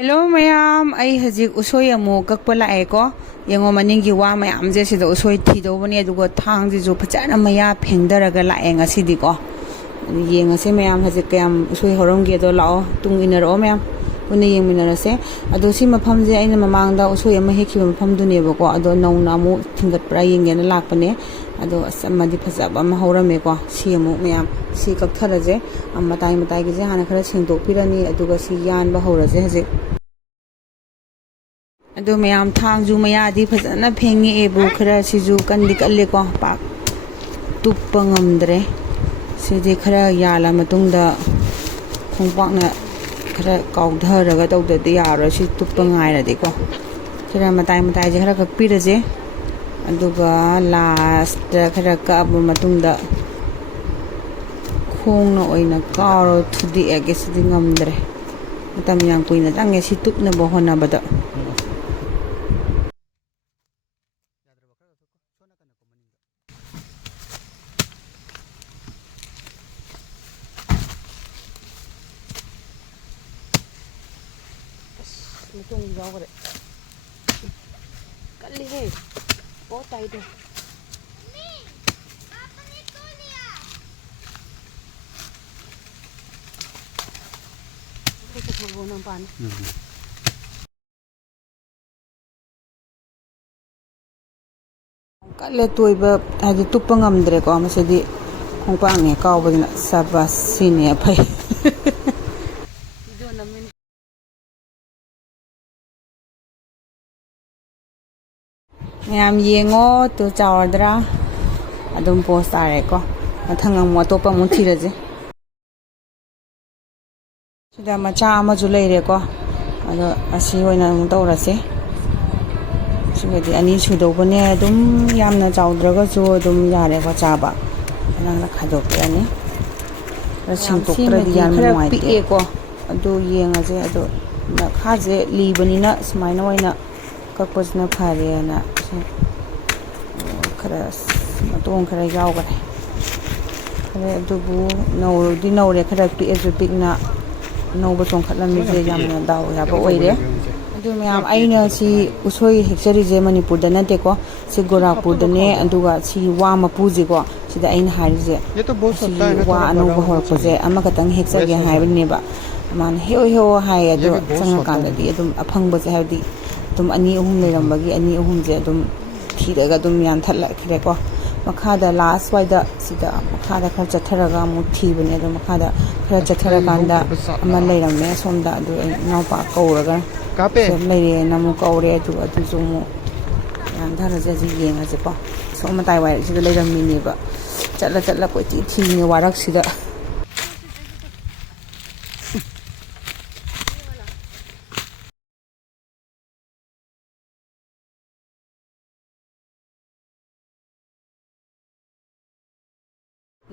Hello mayam, ai hajik usoi amu kakpa lae ko yengo maningi wa mayam je sida usoi thido bani adugo thang ji ju phachana maya phengdaraga lae ngasidi ko yenga se mayam hajik kayam usoi horom ge do lao tung inaro mayam une yengminarase ado si mafam je aina mamangda usoi ama hekhi mafam dune ba ko ado nauna mu thingat pra yengena lakpane ado asamadi phajaba ma horame ko si amu mayam si kaktharaje amatai matai ge je hana khara singdok pirani aduga si yan ba horaje hajik ado mayam thang ju maya di phajana phengi ebu khara siju kandi kalle ko pak tuppa ngamdre sidi khara yala matungda khongpak na khara kaudharaga tawdadi yaro si tuppa ngaira de ko khara matai matai je khara kakpira je aduga last khara ka abu matungda khongna oina karo thudi age sidi ngamdre matam yang kuina tange si tupna bo hona bada tung gió rồi cắt đi hết bó tay thôi cái thằng vô nằm bàn cắt lên tuổi bơ hay đi tụp băng ngầm đấy có mà sẽ đi không có nghe cao bây giờ sabasi nè phải mayam yengo to chawadra adum post are ko mathangang mo topa mun thiraje sida macha ama ju leire ko ado asi hoina mun tawrase sigadi ani chudo bone adum yamna chawdraga ju adum yare ko chaba nang la khadok yani raching toktra diyan mai te ko ado yenga je ado na khaje libanina smaina hoina kakpasna phare na khara matong khara yaw gare khare adubu naure khara pi eju pikna noba tong khatlam mi je yamna daw ya ba oire adu mayam aina si usoi hekchari je manipur da nate ko si gorakhpur da ne aduga si wa mapu ji ko sida aina hari je wa anu ba hor ko je ama katang hekchage haibne ba man heo hai adu changa kan da di adum aphang ba je haidi tum ani uhum leirambagi ani uhum je adum thiraga dum yan thala khire ko makhada last waida sida makhada khar chatharaga mu thibane adum makhada khar chathara kanda ama leiramme somda adu naw pa kauraga kape leire namu kaure adu adu jumu yan thara je ji yenga je ko so matai wai sida leirammi ni ba chatla ko ti ni warak sida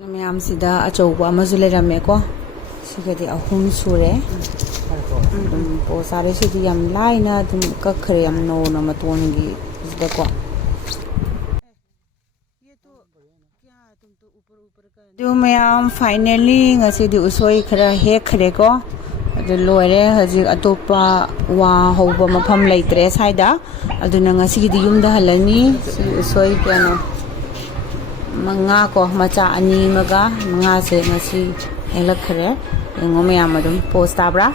mayam sida achouba amaju leirame ko sigadi ahum sure po sare sidi yam laina dum kakhre yam no na matongi sida ko do mayam finally ngasidi usoi khara he khare ko adu loire haji atopa wa hoba mafam leitre saida aduna ngasidi yumda halani usoi piano manga ko macha ani maga manga se ngasi helak khare yengo mayam adum post abra